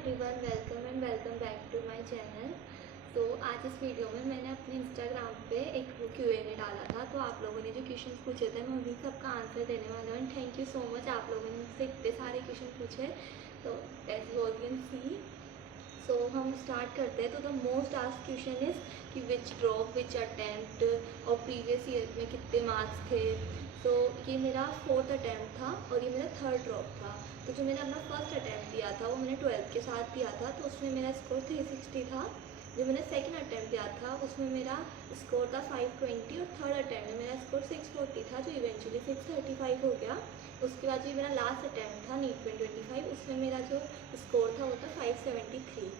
Everyone, welcome and welcome back to my channel. तो आज इस वीडियो में मैंने अपने इंस्टाग्राम पे एक Q&A डाला था। तो आप लोगों ने जो क्वेश्चन पूछे थे मैं उन्हीं सबका आंसर देने वाला हूँ। थैंक यू सो मच, आप लोगों ने मुझसे इतने सारे क्वेश्चन पूछे। तो as you all can see, so हम स्टार्ट करते हैं। तो the most asked question is कि विच ड्रॉप, विच अटैम्प्ट और प्रीवियस ईयर में कितने मार्क्स थे। तो ये मेरा 4th अटैम्प्ट था और ये मेरा 3rd ड्रॉप था। तो जो मैंने अपना फर्स्ट अटैम्प्ट दिया था वो मैंने 12th के साथ दिया था, तो उसमें मेरा स्कोर 360 था। जो मैंने सेकंड अटैम्प्ट दिया था उसमें मेरा स्कोर था 520 और थर्ड अटैम्प्ट में मेरा स्कोर 640 था, जो इवेंचुअली 635 हो गया। उसके बाद जो मेरा लास्ट अटैम्प्ट था नीट 2025, उसमें मेरा जो स्कोर था वो था 573।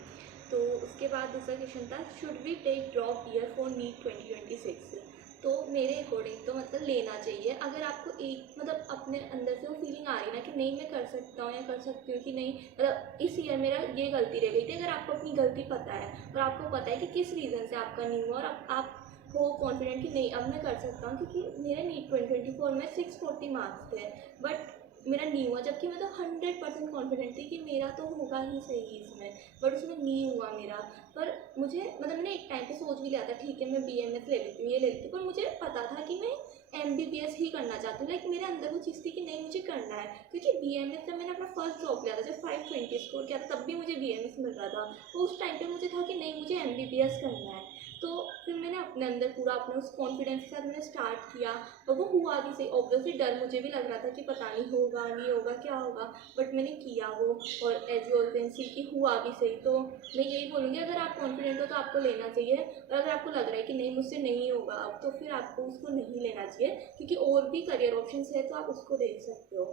तो उसके बाद दूसरा क्वेश्चन था, should we take drop year for NEET 2026। तो मेरे अकॉर्डिंग तो मतलब लेना चाहिए। अगर आपको एक मतलब अपने अंदर से वो फीलिंग आ रही ना कि नहीं मैं कर सकता हूँ या कर सकती हूँ कि नहीं, मतलब इस ईयर मेरा ये गलती रह गई थी, अगर आपको अपनी गलती पता है और आपको पता है कि किस रीज़न से आपका नहीं हुआ और आप हो कॉन्फिडेंट कि नहीं अब मैं कर सकता हूँ, क्योंकि मेरे नीट 2024 में 640 मार्क्स थे बट मेरा नहीं हुआ, जबकि मैं तो 100% कॉन्फिडेंट थी कि मेरा तो होगा ही सही इसमें, बट उसमें नहीं हुआ मेरा। पर मुझे मतलब मैंने एक टाइम पे सोच भी लिया था ठीक है मैं BMS ले लेती हूँ, ये ले लेती हूँ, पर मुझे पता था कि मैं MBBS ही करना चाहती हूँ। लाइक मेरे अंदर वो चीज़ थी कि नहीं मुझे करना है, क्योंकि BMS जब मैंने अपना फर्स्ट ड्रॉप लिया था, जब 520 स्कोर किया था तब भी मुझे BMS मिल रहा था। तो उस टाइम पे मुझे था कि नहीं मुझे MBBS करना है। तो फिर मैंने अपने अंदर पूरा अपने उस कॉन्फिडेंस के साथ मैंने स्टार्ट किया और वो हुआ भी सही। ऑब्वियसली डर मुझे भी लग रहा था कि पता नहीं होगा नहीं होगा क्या होगा, बट मैंने किया वो और as you all can see कि हुआ भी सही। तो मैं यही बोलूँगी अगर आप कॉन्फिडेंट हो तो आपको लेना चाहिए, और अगर आपको लग रहा है कि नहीं मुझसे नहीं होगा अब, तो फिर आपको उसको नहीं लेना चाहिए, क्योंकि और भी करियर ऑप्शंस है तो आप उसको देख सकते हो।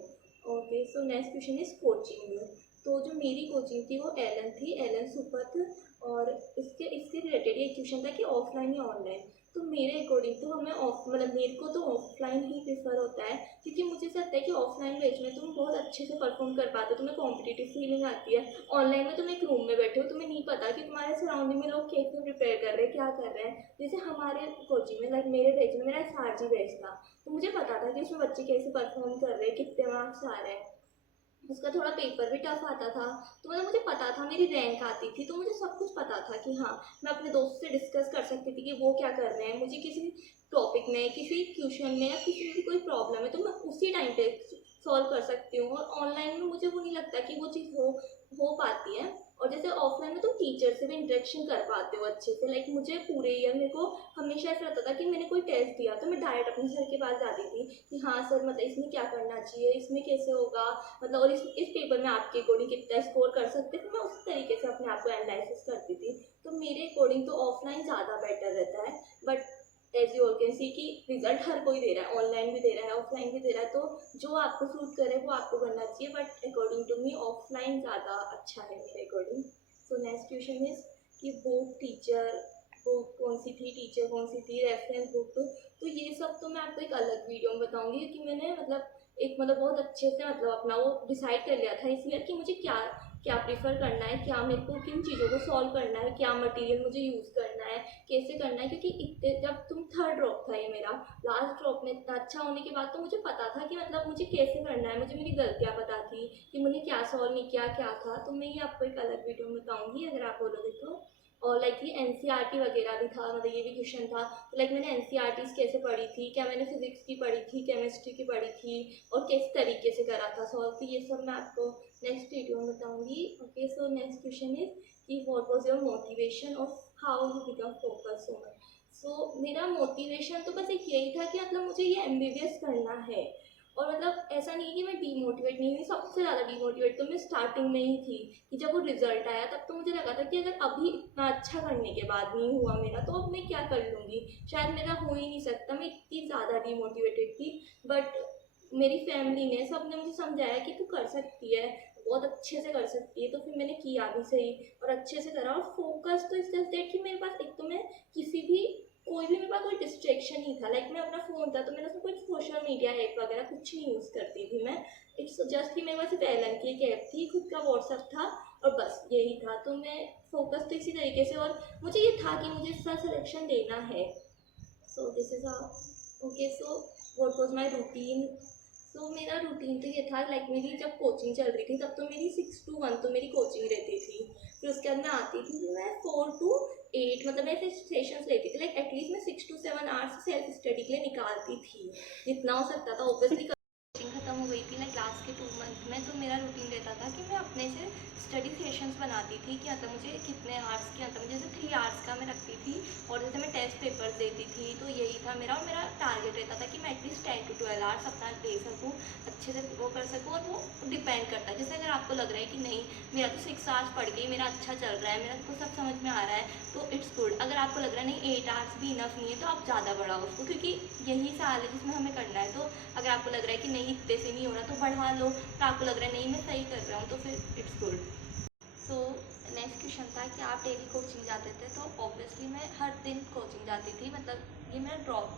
Okay, so next question is coaching. तो जो मेरी कोचिंग थी वो एलन थी, एलन सुपथ। और इसके रिलेटेड ये क्वेश्चन था कि ऑफलाइन या ऑनलाइन। तो मेरे अकॉर्डिंग तो हमें ऑफ मतलब मेरे को तो ऑफलाइन ही प्रेफर होता है, क्योंकि मुझे ऐसा लगता है कि ऑफलाइन बैच में तुम बहुत अच्छे से परफॉर्म कर पाते हो, तुम्हें कॉम्पिटिटिव फीलिंग आती है। ऑनलाइन में तुम एक रूम में बैठे हो, तुम्हें नहीं पता कि तुम्हारे सराउंडिंग में लोग कैसे प्रिपेयर कर रहे हैं क्या कर रहे हैं। जैसे हमारे कोचिंग में लाइक मेरे बैच में मेरा SRG बैच था, तो मुझे पता था कि उसमें बच्चे कैसे परफॉर्म कर रहे हैं, कितने मार्क्स आ रहे हैं। उसका थोड़ा पेपर भी टफ आता था, तो मतलब मुझे पता था मेरी रैंक आती थी, तो मुझे सब कुछ पता था कि हाँ मैं अपने दोस्त से डिस्कस कर सकती थी कि वो क्या कर रहे हैं, मुझे किसी टॉपिक में किसी क्वेश्चन में या किसी में भी कोई प्रॉब्लम है तो मैं उसी टाइम पे सॉल्व कर सकती हूँ। और ऑनलाइन में मुझे वो नहीं लगता कि वो चीज़ हो पाती है। और जैसे ऑफलाइन में तुम टीचर से भी इंटरेक्शन कर पाते हो अच्छे से। लाइक मुझे पूरे ईयर मेरे को हमेशा ऐसा रहता था कि मैंने कोई टेस्ट दिया तो मैं डायरेक्ट अपने सर के पास जाती थी कि हाँ सर मतलब इसमें क्या करना चाहिए, इसमें कैसे होगा, मतलब और इस पेपर में आपके अकॉर्डिंग कितना स्कोर कर सकते थे। मैं उस तरीके से अपने आप को एनालिसिस करती थी। तो मेरे अकॉर्डिंग तो ऑफलाइन ज़्यादा बेटर रहता है, but as you all can see कि रिजल्ट हर कोई दे रहा है, ऑनलाइन भी दे रहा है ऑफलाइन भी दे रहा है, तो जो आपको सूट करे वो आपको करना चाहिए। But according to me offline ज़्यादा अच्छा है मेरे according. So next question is कि बुक टीचर, बुक कौन सी थी, टीचर कौन सी थी, रेफरेंस बुक। तो ये सब तो मैं आपको एक अलग वीडियो में बताऊंगी, क्योंकि मैंने मतलब एक मतलब बहुत अच्छे से मतलब अपना वो डिसाइड कर लिया था इस ईयर कि मुझे क्या क्या प्रीफर करना है, क्या मेरे को किन चीज़ों को सॉल्व करना है, क्या मटेरियल मुझे यूज़ करना है, कैसे करना है। क्योंकि इतने जब तुम 3rd ड्रॉप था ये मेरा, लास्ट ड्रॉप में इतना अच्छा होने के बाद तो मुझे पता था कि मतलब मुझे कैसे करना है, मुझे मेरी गलतियाँ पता थी कि मैंने क्या सॉल्व नहीं किया क्या था। तो मैं ये आपको एक अलग वीडियो में बताऊँगी अगर आप बोलोगे तो। और लाइक ये NCERT वगैरह भी था, मतलब ये भी क्वेश्चन था। तो लाइक मैंने NCERTs कैसे पढ़ी थी, क्या मैंने फिजिक्स की पढ़ी थी, केमिस्ट्री की पढ़ी थी और किस तरीके से करा था सॉल्व, तो ये सब मैं आपको नेक्स्ट वीडियो में बताऊंगी। Okay, so next question is कि व्हाट वाज योर मोटिवेशन और how you become focus so much. So मेरा मोटिवेशन तो बस एक यही था कि मतलब मुझे ये MBBS करना है। और मतलब ऐसा नहीं कि मैं डीमोटिवेट नहीं हुई, सबसे ज़्यादा डीमोटिवेट तो मैं स्टार्टिंग में ही थी कि जब वो रिजल्ट आया तब तो मुझे लगा था कि अगर अभी इतना अच्छा करने के बाद नहीं हुआ मेरा तो अब मैं क्या कर लूँगी, शायद मेरा हो ही नहीं सकता। मैं इतनी ज़्यादा डीमोटिवेटेड थी, बट मेरी फैमिली ने सबने मुझे समझाया कि तू कर सकती है, बहुत अच्छे से कर सकती है। तो फिर मैंने किया भी सही और अच्छे से करा। और फोकस तो इस डेट कि मेरे पास एक तो मैं किसी भी कोई भी मेरे पास कोई डिस्ट्रैक्शन नहीं था। लाइक मैं अपना फ़ोन था तो मैंने उसमें कोई सोशल मीडिया ऐप वगैरह कुछ नहीं यूज़ करती थी मैं। इट्स जस्ट कि मेरे पास सिर्फ एलन की एक ऐप थी, खुद का व्हाट्सअप था और बस यही था। तो मैं फोकस तो इसी तरीके से, और मुझे ये था कि मुझे इसका सिलेक्शन देना है। So this is okay, so what was my routine. तो मेरा रूटीन तो ये था, लाइक मेरी जब कोचिंग चल रही थी तब तो मेरी 6 to 1 तो मेरी कोचिंग रहती थी। फिर उसके बाद मैं आती थी, तो मैं 4 to 8 मतलब मैं ऐसे सेशंस लेती थी, लाइक एटलीस्ट मैं 6 to 7 आवर्स सेल्फ स्टडी के लिए निकालती थी, जितना हो सकता था। ऑब्वियसली कोचिंग ख़त्म हो गई थी लाइक लास्ट के 2 मंथ में, तो मेरा रूटीन रहता था कि मैं अपने से स्टडी सेशंस बनाती थी कि मतलब मुझे कितने आवर्स की, मतलब मुझे जैसे 3 आवर्स का मैं रखती थी, और जैसे मैं टेस्ट पेपर्स देती थी, तो यही था मेरा। और मेरा टारगेट रहता था कि मैं एटलीस्ट 10 to 12 आवर्स अपना दे सकूँ, अच्छे से वो कर सकूँ। और वो डिपेंड करता है, जैसे अगर आपको लग रहा है कि नहीं मेरा तो 6 आवर्स पढ़ के ही मेरा अच्छा चल रहा है, मेरा को सब समझ में आ रहा है, तो इट्स गुड। अगर आपको लग रहा है नहीं 8 आवर्स भी इनफ नहीं है, तो आप ज़्यादा बढ़ाओ उसको, क्योंकि यही साल है जिसमें हमें करना है। तो अगर आपको लग रहा है कि नहीं इतने से नहीं हो रहा, तो बढ़ा लो। फिर आपको लग रहा है नहीं मैं सही कर रहा हूँ, तो फिर it's good. So next question था कि आप डेली कोचिंग जाते थे। तो ऑब्वियसली मैं हर दिन कोचिंग जाती थी, मतलब ये मेरा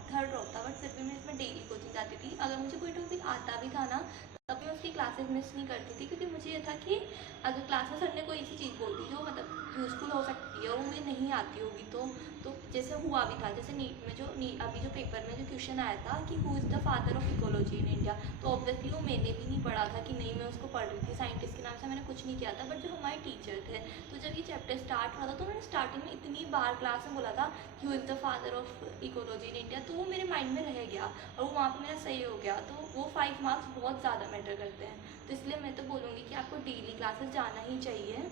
थर्ड ड्रॉप था, बट फिर भी मैं इसमें डेली कोचिंग जाती थी। अगर मुझे कोई टॉपिक आता भी था ना, तब मैं उसकी क्लासेस मिस नहीं करती थी, क्योंकि मुझे ये था कि अगर क्लास में सर ने कोई ऐसी चीज़ बोल दी जो मतलब यूज़फुल हो सकती है और मुझे नहीं आती होगी, तो जैसे हुआ भी था, जैसे नीट में जो अभी जो पेपर में जो क्वेश्चन आया था कि who is the father of ecology in India, तो ऑब्वियसली वो मैंने भी नहीं पढ़ा था कि नहीं, मैं उसको पढ़ रही थी साइंटिस्ट के नाम से, मैंने कुछ नहीं किया था। बट जो हमारे टीचर थे, तो जब ये चैप्टर स्टार्ट हुआ था, तो उन्होंने स्टार्टिंग में इतनी बार क्लास में बोला था who is the father of ecology in India, तो वो मेरे माइंड में रह गया और वो वहाँ पर मेरा सही हो गया। तो वो 5 मार्क्स बहुत ज़्यादा मैटर करते हैं, तो इसलिए मैं तो बोलूँगी कि आपको डेली क्लासेस जाना ही चाहिए।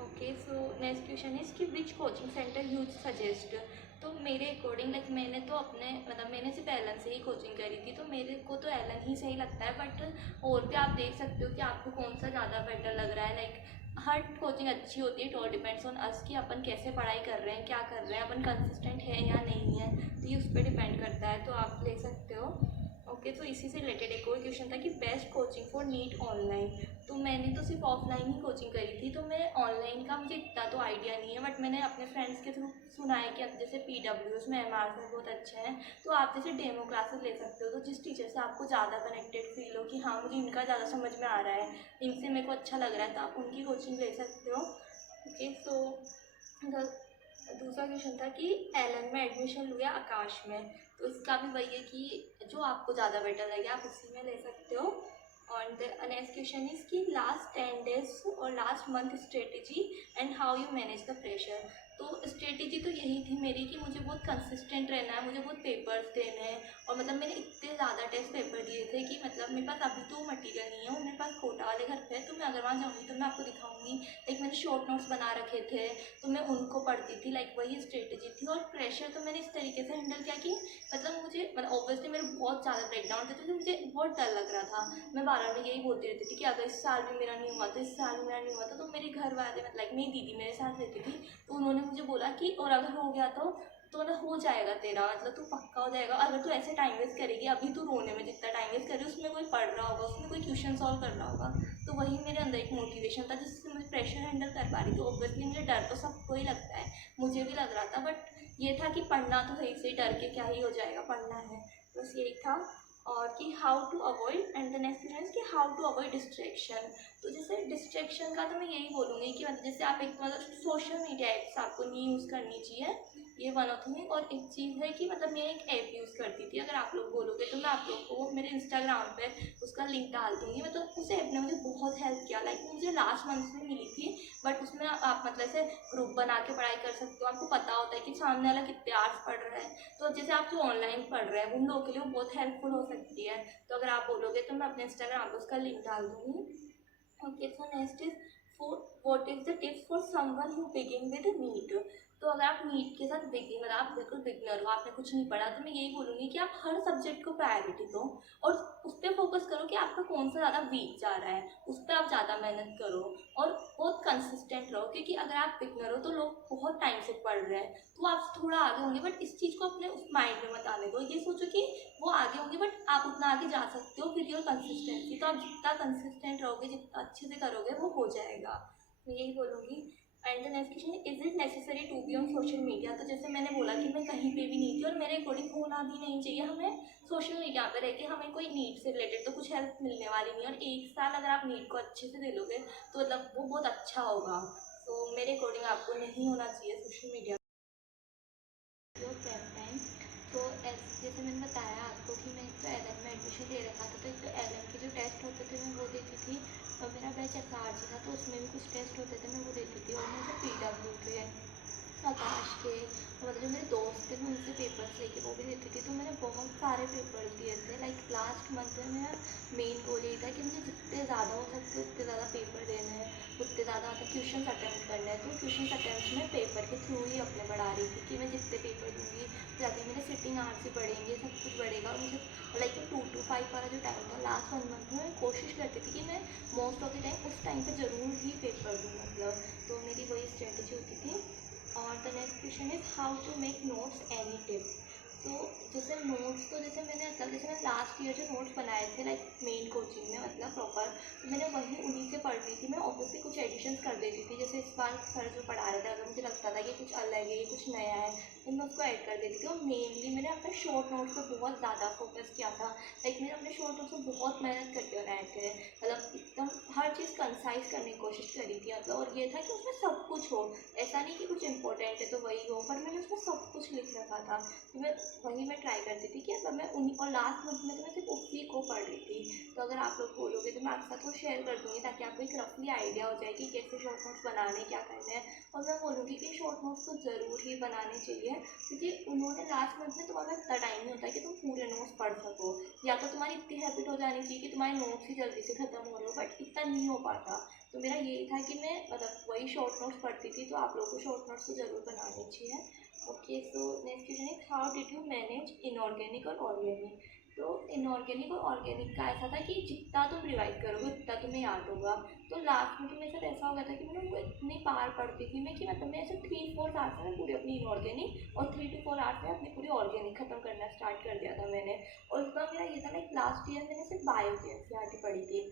Okay, so next question is कि विच कोचिंग सेंटर यूज सजेस्ट। तो मेरे अकॉर्डिंग लाइक मैंने तो अपने मतलब मैंने सिर्फ एलन से ही कोचिंग करी थी, तो मेरे को तो एलन ही सही लगता है। बट और भी आप देख सकते हो कि आपको कौन सा ज़्यादा बेटर लग रहा है। लाइक हर कोचिंग अच्छी होती है, it all depends on us कि अपन कैसे पढ़ाई कर रहे हैं, क्या कर रहे हैं, अपन कंसिस्टेंट है या नहीं है, तो ये उस पर डिपेंड करता है, तो आप ले सकते हो। ओके, तो इसी से रिलेटेड एक और क्वेश्चन था कि best coaching for NEET online. तो मैंने तो सिर्फ ऑफलाइन ही कोचिंग करी थी, तो मैं ऑनलाइन का मुझे इतना तो आइडिया नहीं है, बट मैंने अपने फ्रेंड्स के थ्रू सुना है कि जैसे PWs में MR सर बहुत अच्छे हैं, तो आप जैसे डेमो क्लासेस ले सकते हो, तो जिस टीचर से आपको ज़्यादा कनेक्टेड फील हो कि हाँ मुझे इनका ज़्यादा समझ में आ रहा है, इनसे मेरे को अच्छा लग रहा है, तो आप उनकी कोचिंग ले सकते हो। ओके, सो दूसरा क्वेश्चन था कि एलन में एडमिशन लिया आकाश में, तो इसका भी वही है कि जो आपको ज़्यादा बेटर लगे आप उसी में ले सकते हो। और द नेक्स्ट क्वेश्चन इज़ कि लास्ट 10 डेज और last month strategy and how you manage the pressure. तो स्ट्रेटेजी तो यही थी मेरी कि मुझे बहुत कंसिस्टेंट रहना है, मुझे बहुत पेपर्स देने हैं, और मतलब मैंने इतने ज़्यादा टेस्ट पेपर दिए थे कि मतलब मेरे पास अभी तो मटीरियल नहीं है, वो मेरे पास कोटा वाले घर पे है, तो मैं अगर वहाँ जाऊँगी तो मैं आपको दिखाऊंगी। लाइक मैंने शॉर्ट नोट्स बना रखे थे, तो मैं उनको पढ़ती थी, लाइक वही स्ट्रेटेजी थी। और प्रेशर तो मैंने इस तरीके से हैंडल किया कि मतलब मुझे मतलब ऑब्वियसली मेरे बहुत ज़्यादा ब्रेकडाउन थे, तो मुझे बहुत डर लग रहा था। मैं बार बार यही बोलती रहती थी कि अगर इस साल भी मेरा नहीं हुआ तो इस साल भी मेरा नहीं हुआ तो मेरे घर वाले मतलब मेरी दीदी मेरे साथ रहती थी, तो उन्होंने मुझे बोला कि और अगर हो गया तो ना हो जाएगा तेरा, मतलब तू पक्का हो जाएगा। अगर तू ऐसे टाइम वेस्ट करेगी, अभी तू रोने में जितना टाइम वेस्ट कर रही है उसमें कोई पढ़ रहा होगा, उसमें कोई क्वेश्चन सॉल्व कर रहा होगा। तो वही मेरे अंदर एक मोटिवेशन था जिससे मैं प्रेशर हैंडल कर पा रही थी। ऑब्वियसली मुझे डर तो सबको ही लगता है, मुझे भी लग रहा था, बट ये था कि पढ़ना तो है, से डर के क्या ही हो जाएगा, पढ़ना है, बस यही था। और कि how to avoid, and the next question कि हाउ टू अवॉइड डिस्ट्रैक्शन। तो जैसे डिस्ट्रैक्शन का तो मैं यही बोलूँगी कि मतलब जैसे आप एक मतलब सोशल मीडिया एप्स आपको नहीं यूज़ करनी चाहिए, ये वन ऑफ थिंग। और एक चीज़ है कि मतलब मैं एक ऐप यूज़ करती थी, अगर आप लोग बोलोगे तो मैं आप लोग को मेरे इंस्टाग्राम पे उसका लिंक डाल दूँगी। मतलब उस ऐप ने मुझे बहुत हेल्प किया, लाइक मुझे लास्ट मंथ में मिली थी, बट उसमें आप मतलब ऐसे ग्रुप बना के पढ़ाई कर सकते हो, आपको पता होता है कि सामने वाला कितने आवर्स पढ़ रहा है, तो जैसे आप जो ऑनलाइन पढ़ रहे हैं उन लोगों के लिए वो बहुत हेल्पफुल हो सकती है। तो अगर आप बोलोगे तो मैं अपने इंस्टाग्राम पर उसका लिंक डाल दूँगी। Okay, so next is for what is the tips for someone who begin with NEET. तो अगर आप नीट के साथ बिगिन मतलब आप बिल्कुल बिगनर हो, आपने कुछ नहीं पढ़ा, तो मैं यही बोलूँगी कि आप हर सब्जेक्ट को प्रायोरिटी दो और उस पर फोकस करो कि आपका कौन सा ज़्यादा वीक जा रहा है, उस पर आप ज़्यादा मेहनत करो और बहुत कंसिस्टेंट रहो। क्योंकि अगर आप बिगनर हो तो लोग बहुत टाइम से पढ़ रहे हैं, तो आप थोड़ा आगे होंगे, बट इस चीज़ को अपने उस माइंड में मत आने दो। ये सोचो कि वो आगे होंगे बट आप उतना आगे जा सकते हो विद योर कंसिस्टेंसी। तो आप जितना कंसिस्टेंट रहोगे, जितना अच्छे से करोगे, वो हो जाएगा, मैं यही बोलूँगी। And the next question, is it necessary to be on social media. तो जैसे मैंने बोला कि मैं कहीं पे भी नहीं थी और मेरे अकॉर्डिंग होना भी नहीं चाहिए। हमें सोशल मीडिया पर रह के हमें कोई नीट से रिलेटेड तो कुछ हेल्प मिलने वाली नहीं है, और एक साल अगर आप नीट को अच्छे से दे लोगे तो मतलब वो बहुत अच्छा होगा। तो मेरे अकॉर्डिंग आपको नहीं होना चाहिए social media. Your prep time. तो एज गाइस, जैसे मैंने बताया आपको कि मैं एक तो एलएम में एडमिशन ले रखा था, तो एक तो एलएम के जो टेस्ट होते थे मैं वो देती थी, और मेरा बैच एसआरजी था तो उसमें भी कुछ टेस्ट होते थे मैं वो देती थी, और मैं जो पीडब्ल्यू के, आकाश के, और मतलब जो मेरे दोस्त थे मैं उनसे पेपर्स लेके वो भी देती थी। तो मैंने बहुत सारे पेपर्स दिए थे। लाइक लास्ट मंथ में मेरा मेन गोल यही था कि मुझे जितने ज़्यादा हो सकते उतने ज़्यादा पेपर देने हैं, उतने ज़्यादा मतलब क्वेश्चन अटैम्प्ट करना है। तो क्वेश्चन अटैम्प्ट में पेपर के थ्रू ही अपने बढ़ा रही थी कि मैं जितने पेपर दूँगी जाके मेरे सिटिंग आवर्स भी बढ़ेंगे, सब कुछ बढ़ेगा। और मुझे लाइक 2 to 5 वाला जो टाइम था लास्ट 1 मंथ में, मैं कोशिश करती थी कि मैं मोस्ट ऑफ द टाइम उस टाइम पर ज़रूर ही पेपर दूँ मतलब। तो मेरी वही स्ट्रेटजी होती थी। और the next question is how to make notes, any tip. तो जैसे नोट्स, तो जैसे मैंने लास्ट ईयर जो नोट्स बनाए थे लाइक मेन कोचिंग में मतलब प्रॉपर, तो मैंने वही उन्हीं से पढ़ रही थी। मैं ऑब्वियसली कुछ एडिशंस कर देती थी, जैसे इस बार सर जो पढ़ा रहे थे अगर मुझे लगता था कि कुछ अलग है, ये कुछ नया है, तो मैं उसको ऐड कर देती थी। और मेनली मैंने अपने शॉर्ट नोट्स पर बहुत ज़्यादा फोकस किया था। लाइक मैंने अपने शॉर्ट नोट्स पर बहुत मेहनत करके बनाए थे, मतलब एकदम हर चीज़ कंसाइज करने की कोशिश करी थी मतलब। और ये था कि उसमें सब कुछ हो, ऐसा नहीं कि कुछ इंपॉर्टेंट है तो वही हो, पर मैंने उसमें सब कुछ लिख रखा था। तो मैं ट्राई करती थी कि मतलब मैं उन्हीं, और लास्ट मंथ में तो मैं सिर्फ उसी को पढ़ रही थी। तो अगर आप लोग बोलोगे तो मैं आपके साथ वो शेयर कर दूँगी ताकि आपको एक रफली आइडिया हो जाए कि कैसे शॉर्ट नोट्स बनाने, क्या करने हैं। और मैं बोलूँगी कि शॉर्ट नोट्स तो ज़रूर ही बनाने चाहिए, क्योंकि उन्होंने लास्ट मंथ में तुम्हारा इतना टाइम नहीं होता कि तुम पूरे नोट्स पढ़ सको। या तो तुम्हारी इतनी हैबिट हो जानी चाहिए कि तुम्हारे नोट्स ही जल्दी से ख़त्म हो रहे हो, बट इतना नहीं हो पाता। तो मेरा यही था कि मैं मतलब वही शॉर्ट नोट्स पढ़ती थी। तो आप लोगों को शॉर्ट नोट्स तो ज़रूर बनाने चाहिए। Okay, so next question is how did you manage inorganic और ऑर्गेनिक। तो इनऑर्गेनिक और ऑर्गेनिक का ऐसा था कि जितना तुम रिवाइज करोगे उतना तुम्हें याद होगा। तो लास्ट में तो मेरे साथ ऐसा हो गया था कि मैं उनको इतनी बार पढ़ती थी मैं कि मतलब मैं ऐसे 3-4 आवर्स में पूरी अपनी इनऑर्गेनिक और 3 to 4 आवर्स में अपनी पूरी ऑर्गेनिक ख़त्म करना स्टार्ट कर दिया था मैंने। और इस बार मेरा ये था लाइक लास्ट ईयर मैंने सिर्फ बायो की एनसीईआरटी पढ़ी थी।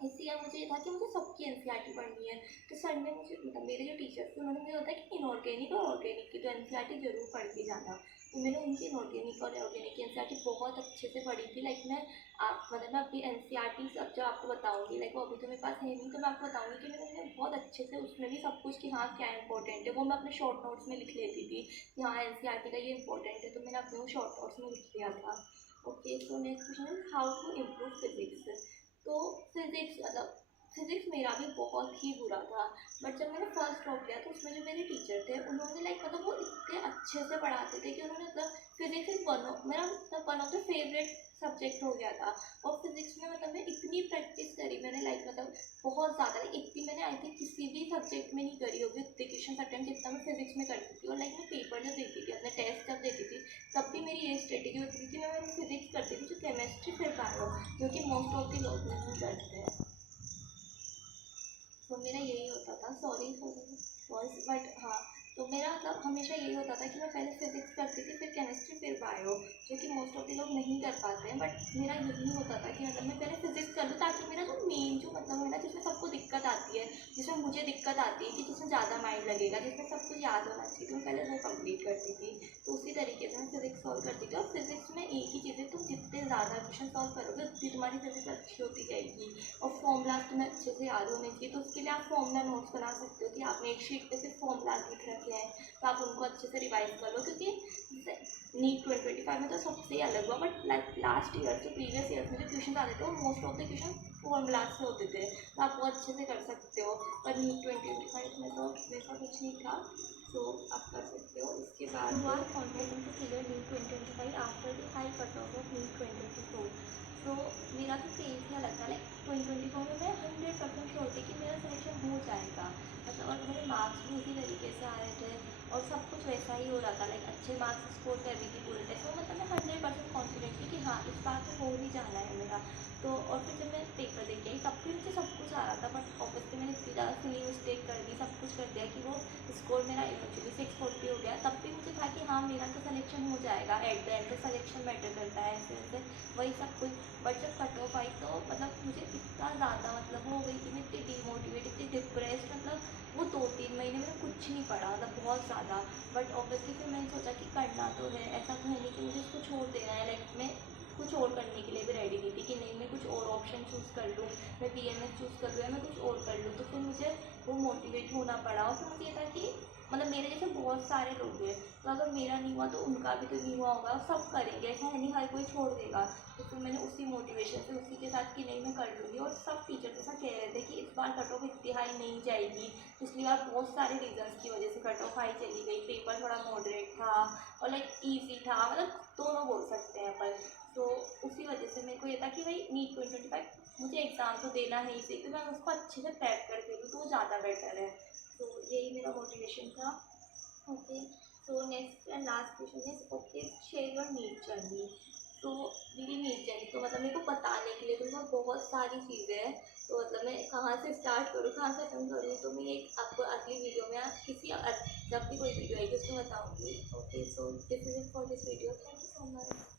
इस ईयर मुझे ये था कि मुझे सबकी एनसीईआरटी पढ़नी है। तो सर ने मुझे मतलब मेरे जो टीचर्स थे उन्होंने मुझे होता है कि इनऑर्गेनिक और ऑर्गेनिक की तो एनसीईआरटी ज़रूर पढ़ के जाना। तो मैंने उनकी इनऑर्गेनिक और ऑर्गेनिक की एनसीईआरटी बहुत अच्छे से पढ़ी थी। लाइक मैं आप मतलब मैं अपनी एनसीईआरटी सब जो आपको बताऊँगी, लाइक वो अभी तो मेरे पास है नहीं, तो मैं आपको बताऊँगी कि मैंने उन्हें बहुत अच्छे से उसमें भी सब कुछ कि हाँ क्या इंपॉर्टेंट है वो मैं अपने शॉर्ट नोट्स में लिख लेती थी कि हाँ एनसीईआरटी का ये इंपॉर्टेंट है, तो मैंने अपने वो शॉर्ट नोट्स में लिख लिया था। Okay, so next question is how to improve physics. तो फिजिक्स मतलब फिजिक्स मेरा भी बहुत ही बुरा था। बट जब मैंने फर्स्ट ड्रॉप किया तो उसमें जो मेरे टीचर थे उन्होंने लाइक मतलब वो इतने अच्छे से पढ़ाते थे कि उन्होंने मतलब फिजिक्स एक मेरा मतलब one of the favourite subject हो गया था। और फिजिक्स में मतलब मैं इतनी प्रैक्टिस करी मैंने लाइक मतलब बहुत ज़्यादा, इतनी मैंने आई थिंक किसी भी सब्जेक्ट में नहीं करी होगी उतने क्वेश्चन अटेम्प्ट जितना मैं फिजिक्स में करती थी। और लाइक मैं पेपर जब देती थी अपने टेस्ट जब देती थी तब भी मेरी ये स्ट्रेटेजी होती थी कि मैं फिजिक्स करती थी जो केमिस्ट्री फिर बायो, जो कि मोस्ट ऑफ द लोग नहीं करते हैं। तो मेरा यही होता था, सॉरी फॉर वॉइस, बट हाँ। तो मेरा मतलब हमेशा यही होता था कि मैं पहले फिजिक्स करती थी फिर केमिस्ट्री फिर बायो, जो कि मोस्ट ऑफ द लोग नहीं कर पाते हैं। बट मेरा यही होता था कि मतलब मैं पहले फिजिक्स कर लूँ ताकि मेरा जो मेन जो मतलब है ना जिसमें सबको दिक्कत आती है, जिसमें मुझे दिक्कत आती है कि जिसमें ज़्यादा माइंड लगेगा, जिसमें सब कुछ याद होना चाहिए, तो मैं पहले वो कंप्लीट करती थी। तो उसी तरीके से मैं फिजिक्स सॉल्व करती थी। और फिजिक्स में एक ही चीज़ है, तुम जितने ज़्यादा क्वेश्चन सॉल्व करोगे उतनी तुम्हारी फिजिक्स अच्छी होती जाएगी। और फॉर्मूलाज तुम्हें अच्छे से याद होने चाहिए, तो उसके लिए आप फॉर्मूला नोट्स बना सकते हो कि आपने एक शीट पे सिर्फ फॉर्मूलाज लिख रखे हैं, तो आप उनको अच्छे से रिवाइज कर लो। क्योंकि जैसे नीट 2025 में तो सबसे ही अलग हुआ, बट लास्ट ईयर जो प्रीवियस ईयर में जो क्वेश्चन आते थे वो most of the question formulas से होते थे, तो आप वो अच्छे से कर सकते हो। पर नीट 2025 में तो वैसा कुछ नहीं था, तो आप कर सकते हो। इसके बाद You are confident to clear NEET 2025 after the high cutoff of NEET 2024. तो मेरा भी फेस ही अलग था। लाइक 2024 में मैं 100% श्योर थी कि मेरा सिलेक्शन हो जाएगा मतलब, और मेरे मार्क्स भी उसी तरीके से आ रहे थे और सब कुछ वैसा ही हो रहा था। लाइक अच्छे मार्क्स स्कोर कर रही थी पूरे टेस्ट में, मतलब मैं 100% कॉन्फिडेंट थी कि हाँ इस बार तो हो ही जाना है मेरा। तो और फिर जब मैं पेपर दे के आई तब भी मुझे सब कुछ आ रहा था, बट ऑब्वियसली मैंने इतनी ज़्यादा सिली मिस्टेक कर दी, सब कुछ कर दिया कि वो स्कोर मेरा इवेंचुअली 640 हो गया। तब भी मुझे था कि हाँ मेरा तो सिलेक्शन हो जाएगा, at the end selection matter करता है, ऐसे वैसे वही सब कुछ। बट जब कट ऑफ आई तो मतलब मुझे इतना ज़्यादा मतलब हो गई कि मैं इतनी डीमोटिवेट, इतनी डिप्रेस्ड, मतलब वो 2-3 महीने मैंने कुछ नहीं पढ़ा, मतलब बहुत ज़्यादा। बट ऑब्वियसली फिर मैंने सोचा कि करना तो है, ऐसा तो है नहीं कि मुझे इसको छोड़ देना है। लाइक मैं कुछ और करने के लिए भी रेडी नहीं थी कि नहीं मैं कुछ और ऑप्शन चूज़ कर लूँ, मैं BMS चूज़ कर लूँ या मैं कुछ और कर लूँ। तो फिर मुझे वो मोटिवेट होना पड़ा और फिर मुझे ये था कि मतलब मेरे जैसे बहुत सारे लोग हैं, तो अगर मेरा नहीं हुआ तो उनका भी तो नहीं हुआ होगा, सब करेंगे, ऐसा है नहीं हर कोई छोड़ देगा। तो फिर मैंने उसी मोटिवेशन से उसी के साथ कि नहीं मैं कर लूँगी। और सब टीचर ऐसा कह रहे थे कि इस बार कट ऑफ इतनी हाई नहीं जाएगी, पिछली बार बहुत सारे रीजंस की वजह से कट ऑफ हाई चली गई, पेपर थोड़ा मॉडरेट था और लाइक ईजी था, मतलब दोनों बोल सकते हैं अपन। तो उसी वजह से मेरे को ये था कि भाई नीट 2025 मुझे एग्ज़ाम तो देना है इसे, तो मैं उसको अच्छे से पैक करके दूँ तो वो ज़्यादा बेटर है। तो यही मेरा मोटिवेशन था। Okay, so next and last question is okay, share your NEET journey. तो मेरी नीट जर्नी तो मतलब मेरे को बताने के लिए तो मतलब बहुत सारी चीज़ें हैं, तो मतलब मैं कहाँ से स्टार्ट करूँ कहाँ से खत्म करूँ, तो मैं एक आपको अगली वीडियो में जब भी कोई वीडियो आएगी उसमें बताऊँगी। Okay, so this is it for this video, thank you so much.